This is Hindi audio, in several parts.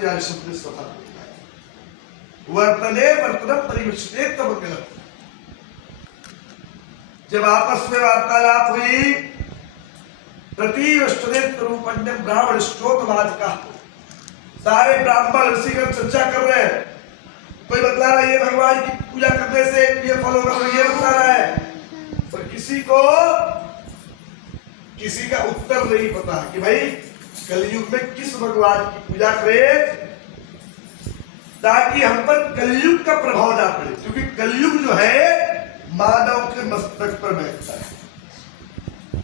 शब्द स्वतः वर्तने वर्तनम परिविष्टे तब गलत। जब आपस में वार्तालाप हुई रूपण्य ब्राह्मण श्रोतवाद का, सारे ब्राह्मण ऋषिगण चर्चा कर रहे हैं। कोई बतला रहा है ये भगवान की पूजा करने से ये फल होगा, ये बतला रहा है, पर किसी का उत्तर नहीं पता कि भाई कलयुग में किस भगवान की पूजा करें ताकि हम पर कलयुग का प्रभाव ना पड़े, क्योंकि कलयुग जो है मानव के मस्तक पर बैठता है।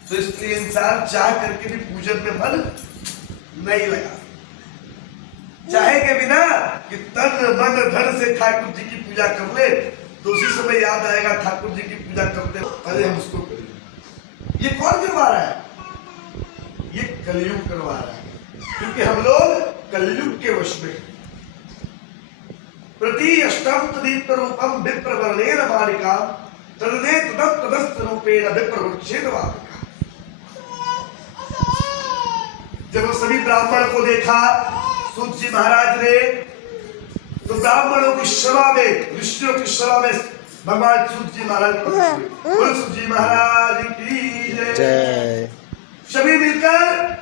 तो इसलिए इंसान चाह करके भी पूजन में मन नहीं लगा, चाहे के बिना कि तन मन धन से ठाकुर जी की पूजा कर ले, तो उसी समय याद आएगा ठाकुर जी की पूजा करते अरे हम उसको करेंगे। ये कौन करवा रहा है? ये कलयुग करवा रहा है, क्योंकि हम लोग कलयुग के वश में। प्रति अष्टम तदीप्त रूपम विप्रवर्णेन बालिका तदने तदम तदस्थ रूपेण विप्रवक्षेदवादिका। जब सभी ब्राह्मण को देखा सूत जी महाराज ने, तो ब्राह्मणों की सभा में, ऋषियों की सभा में भगवान सूत जी महाराज बोल सूत जी महाराज की जय। सभी मिलकर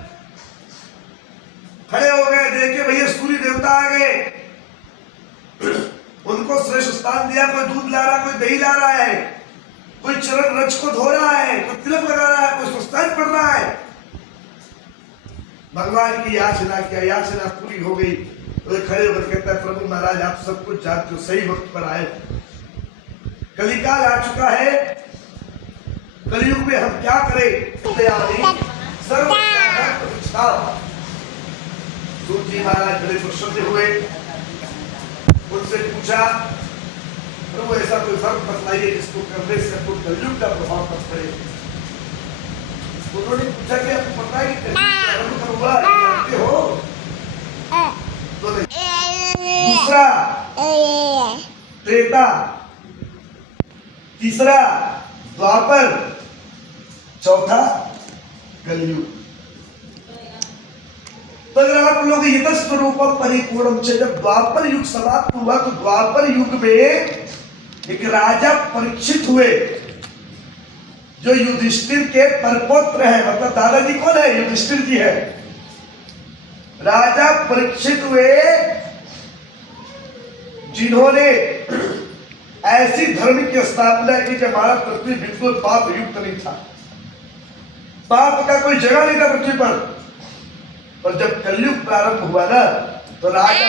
खड़े हो गए, देखे भैया सूर्य देवता आ गए, उनको श्रेष्ठ स्थान दिया। कोई दूध ला रहा, कोई दही ला रहा है, कोई चरण रज को धो रहा है, कोई तिलक लगा रहा है, कोई स्वस्तान पढ़ रहा है। भगवान की याचना किया, याचना पूरी हो गई। तो खड़े होकर कहता है प्रभु महाराज आप सब कुछ जानते हो, सही वक्त पर आए। कलिकाल आ चुका है, कलयुग में हम क्या करें? सूत जी महाराज बड़े प्रसन्न हुए, उनसे पूछा प्रभु ऐसा कोई फर्क बतलाइए जिसको करने से आपको कलयुग का प्रभाव मत पड़े। उन्होंने पूछा कि आपको पता है कि कलयुग कब हुआ, जानते हो? तो दूसरा त्रेता, तीसरा द्वापर, चौथा कलयुग। तो अगर आप लोग यतस्वरूपम परिपूर्णम से, जब द्वापर युग समाप्त हुआ तो द्वापर युग में एक राजा परीक्षित हुए जो युधिष्ठिर के परपौत्र है, मतलब दादाजी कौन है? युधिष्ठिर जी है। राजा परीक्षित हुए जिन्होंने ऐसी धर्म की स्थापना की कि हमारा पृथ्वी बिल्कुल पाप युक्त नहीं था, पाप का कोई जगह नहीं था पृथ्वी पर। और जब कलयुग प्रारंभ हुआ ना, तो राजा